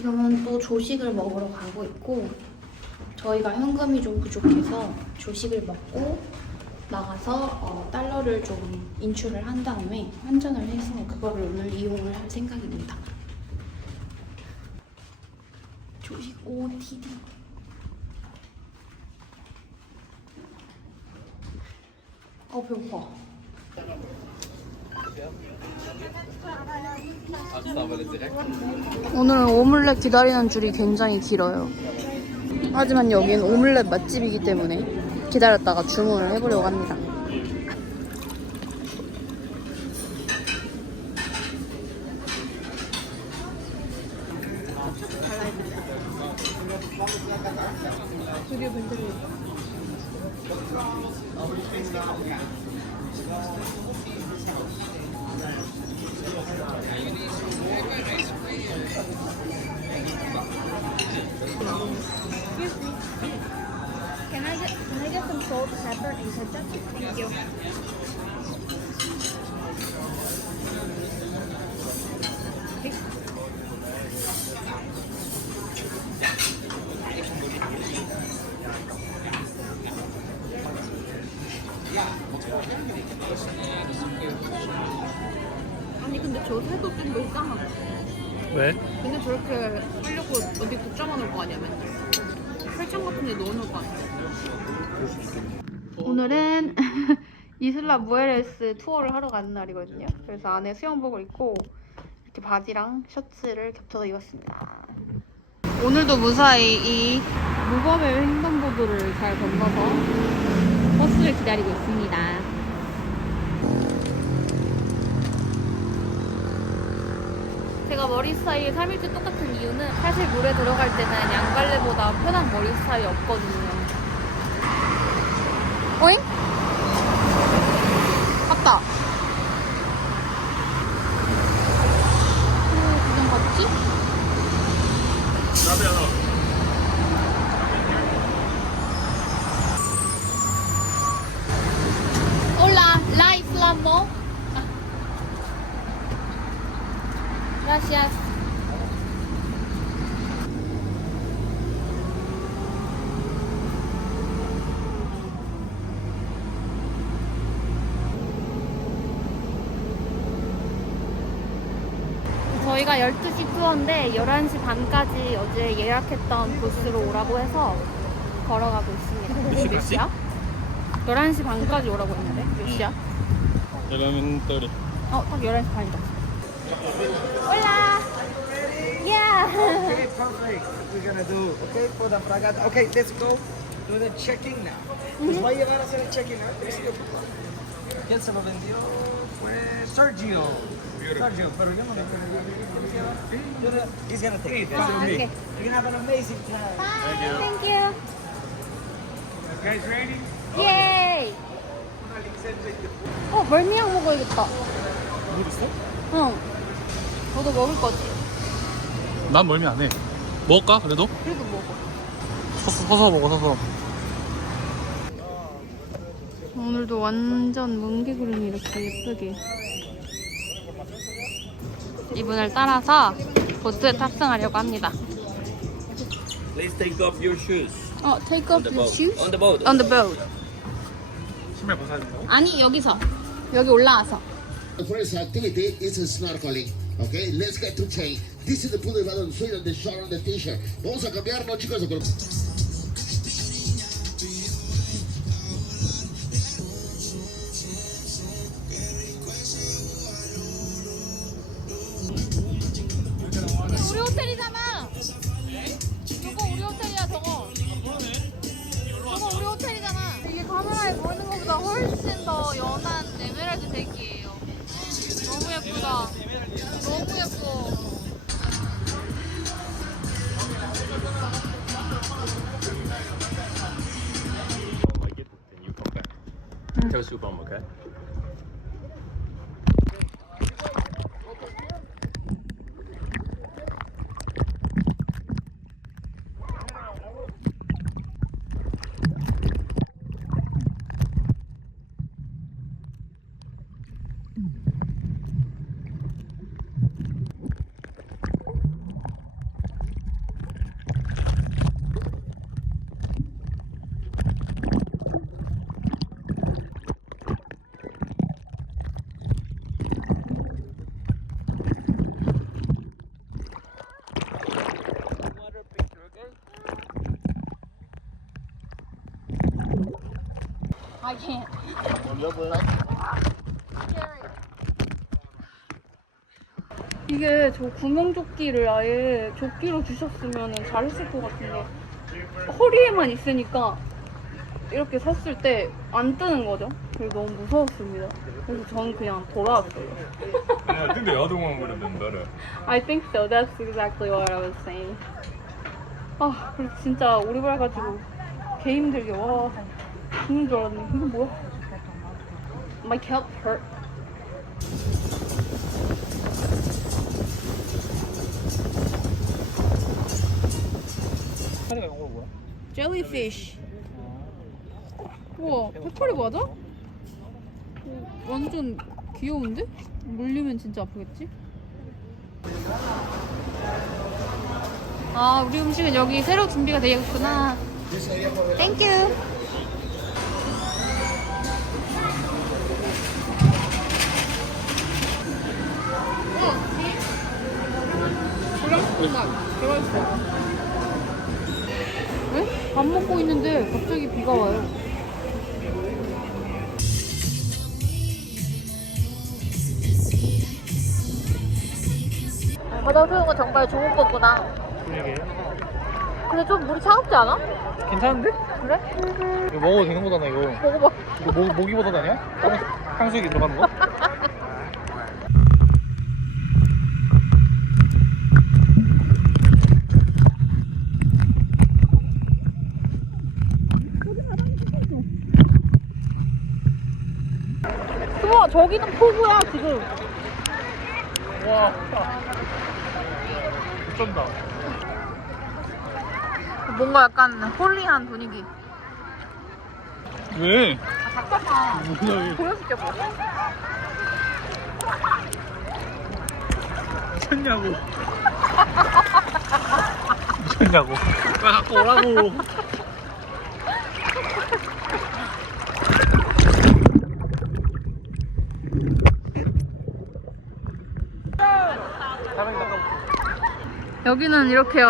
지금은 또 조식을 먹으러 가고 있고 저희가 현금이 좀 부족해서 조식을 먹고 나가서 어, 달러를 좀 인출을 한 다음에 환전을 해서 그거를 오늘 이용을 할 생각입니다. 조식 OTD. 어 배고파. 오늘 오믈렛 기다리는 줄이 굉장히 길어요. 하지만 여기는 오믈렛 맛집이기 때문에 기다렸다가 주문을 해보려고 합니다. 아니 근데 저 새도 좀 너무 까만 왜? 근데 저렇게 하려고 어디 붙잡아 놓을 거 아니야 맨날 설창 같은 데 넣어 놓을 거 아니야 오늘은 이슬라 무에레스 투어를 하러 가는 날이거든요. 그래서 안에 수영복을 입고 이렇게 바지랑 셔츠를 겹쳐서 입었습니다. 오늘도 무사히 이 무법의 횡단보도를 잘 건너서 버스를 기다리고 있습니다. 제가 머리 스타일이 3일째 똑같은 이유는 사실 물에 들어갈 때는 양갈래보다 편한 머리 스타일이 없거든요. 오잉? 갔다. 어, 그냥 갔지? Hola, Gracias. 저희가 12시 투어인데 11시 반까지 어제 예약했던 부스로 오라고 해서 걸어가고 있습니다. 몇 시야? 11시 반까지 오라고 했는데 몇 시야? 11.30 어, 딱 11시 반이다. Hola! Yeah! Okay, perfect. We're gonna do, okay, for the fragata. Okay, let's go do the check-in now. Pues va a llegar a hacer el check-in, ¿eh? Sergio. ¿Quién se lo vendió? Fue Sergio. Sergio, pero yo no le puedo He's gonna take it. 아, 오케이. You're gonna have an amazing time. Bye! Thank you! guys ready? 예이! 어, 멀미약 먹어야겠다. 물 있어? 응. 너도 먹을 거지? 난 멀미 안 해. 먹을까? 그래도? 그래도 먹어. 서서, 서서 먹어, 서서. 오늘도 완전 뭉게구름이 이렇게 예쁘게 이분을 따라서 보트에 탑승하려고 합니다. Please take off your shoes 어, take off your shoes On the boat. on the boat. 신발 벗어야 된다고? 아니 여기서 여기 올라와서. The first activity is snorkeling. Okay, let's get to change. This is the pool of Sweden, the short on the t-shirt. Vamos a cambiarnos, chicos. 우 Tosu bomb, okay? 이게 저 구명조끼를 아예 조끼로 주셨으면 잘했을 것 같은데 허리에만 있으니까 이렇게 섰을 때 안 뜨는 거죠. 그래서 너무 무서웠습니다. 그래서 저는 그냥 돌아왔어요. I think the other one would have been better. I think so. That's exactly what I was saying. 아, 그리고 진짜 오리발 가지고 개 힘들게 와 죽는 줄 알았네. 이거 뭐야? My calf hurt. Jellyfish. 우와, 해파리 맞아? 어, 완전 귀여운데? 물리면 진짜 아프겠지? 아, 우리 음식은 여기 새로 준비가 되어 있구나. 땡큐. 불량맛 들어있어. 왜? 밥 먹고 있는데 갑자기 비가 와요. 바다 수영은 정말 좋은 거구나. 그러게. 근데 좀 물이 차갑지 않아? 괜찮은데? 그래? 이거 먹어도 되는 거잖아 이거. 먹어봐. 이거 모, 모기버섯 아니야? 탕수육이 들어가는 거? 저기는 폭우야, 지금. 와. 어쩐다. 뭔가 약간 홀리한 분위기. 왜? 아, 잠깐만. 뭐야. 보여줄게, 뭐. 미쳤냐고. 미쳤냐고. 빨리 갖고 오라고. 여기는 이렇게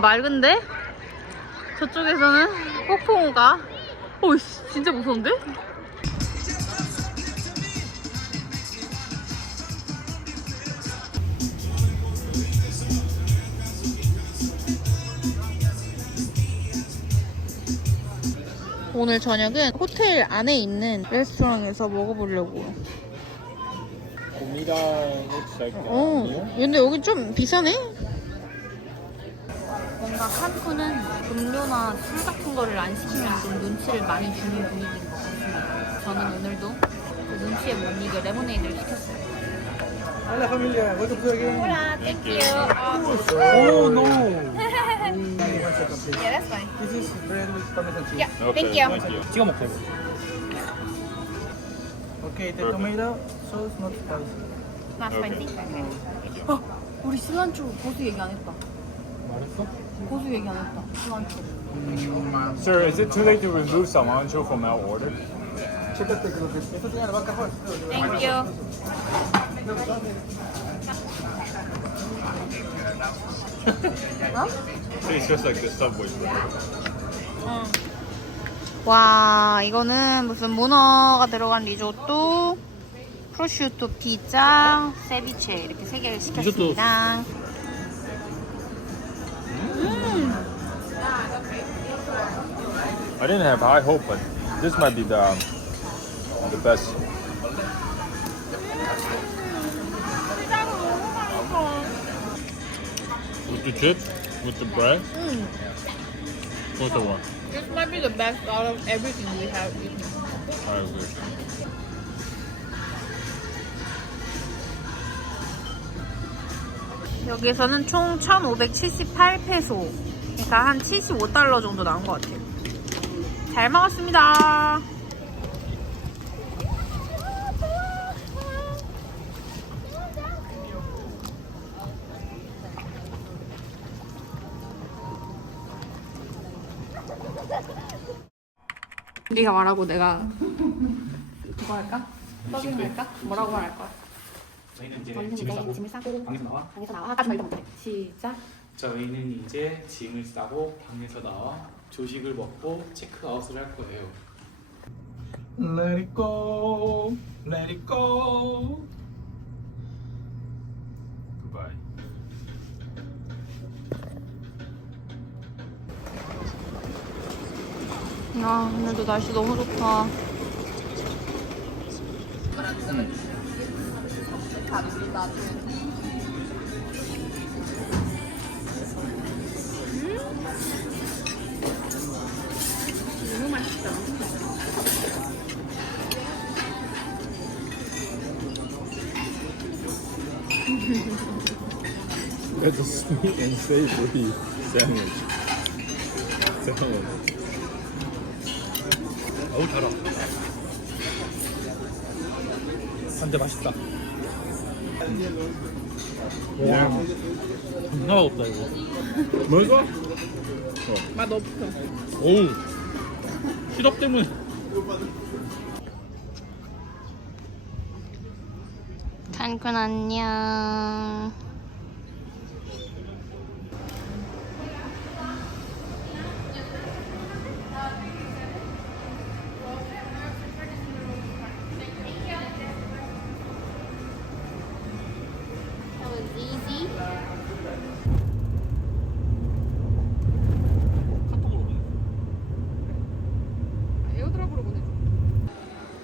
맑은데 저쪽에서는 폭풍우가 오 진짜 무서운데? 오늘 저녁은 호텔 안에 있는 레스토랑에서 먹어보려고. Like. 어, 근데 여기 좀 비싸네? 뭔가 칸쿤은 음료나 술 같은 거를 안 시키면 좀 눈치를 많이 주는 분위기인 것 같습니다. 저는 오늘도 그 눈치에 못 이겨 레모네이드를 시켰어요. Hola familia, welcome to again. Hola, thank you. Oh no! Yeah, that's fine. This is bread with tomato cheese. Yeah, Okay, thank you. Thank you. 찍어 먹자. Okay, the tomato sauce not spicy. Not Okay. spicy. 어, 우리 실란초 고수 얘기 안 했다. 말했어? 고수 얘기 안 했다. 실란초. Sir, is it too late to remove cilantro from our order? Thank you. It's just like the subway. 와, 이거는 무슨 문어가 들어간 리조또, 프로슈토 피자, 세비체 이렇게 세 개를 시켰습니다. I didn't have high hope, but this might be the the best. With the chip, with the bread. What's the one? This might be the best out of everything we have eaten. I agree. 여기에서는 총 1,578 페소. 그러니까 한 75달러 정도 나온 것 같아요. 잘 먹었습니다. 네가 말하고 내가 그거 할까? 서빙 할까? 뭐라고 말할 거야? 저희는 이제 짐을 싸고 짐을 싸고 방에서 나와 방에서 나와 아까 말도 못해. 시작. 저희는 이제 짐을 싸고 방에서 나와 조식을 먹고 체크아웃을 할 거예요 Let it go, let it go. Goodbye. 아, 오늘도 날씨 너무 좋다. 너 It's a sweet and savory sandwich. Sandwich. 어우 달아. 근데 맛있다. 와, 겁나 맛없다 이거. 뭐죠? 맛 없어. 어우, 시럽 때문에. 칸쿤 안녕.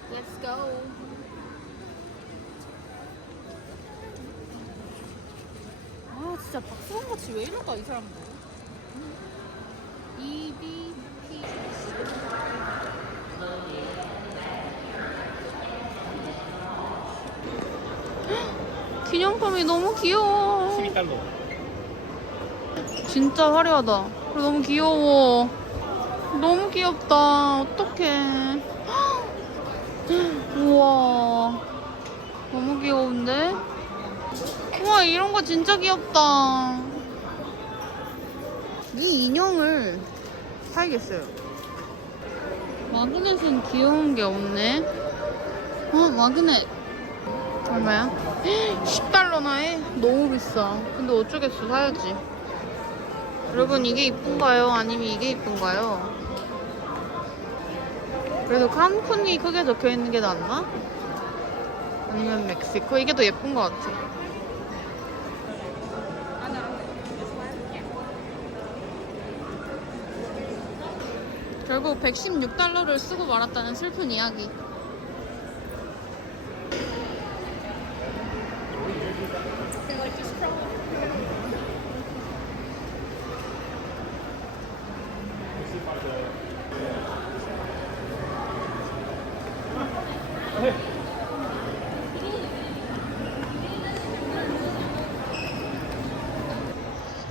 Let's go. 아 진짜 박수원 같이 왜 이럴까 이 사람들. EBP. 기념품이 너무 귀여워. 12달러. 진짜 화려하다. 그리고 너무 귀여워. 너무 귀엽다. 어떡해. 우와. 너무 귀여운데? 우와, 이런 거 진짜 귀엽다. 이 인형을 사야겠어요. 마그넷은 귀여운 게 없네. 어, 마그넷. 얼마야? 10달러나 해? 너무 비싸. 근데 어쩌겠어, 사야지. 여러분, 이게 이쁜가요? 아니면 이게 이쁜가요? 그래도 칸쿤이 크게 적혀 있는 게 낫나? 아니면 멕시코? 이게 더 예쁜 것 같아. 결국 116달러를 쓰고 말았다는 슬픈 이야기.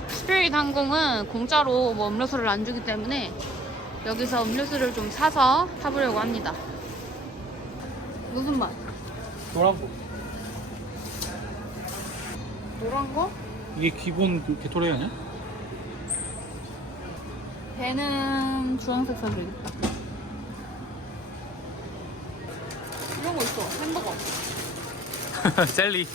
스피릿 항공은 공짜로 뭐 음료수를 안 주기 때문에 여기서 음료수를 좀 사서 타보려고 합니다. 무슨 맛? 노란 거. 노란 거? 이게 기본 그 게토레이 아니야? 배는 주황색 사줄 있다. 이런 거 있어. 햄버거. 젤리.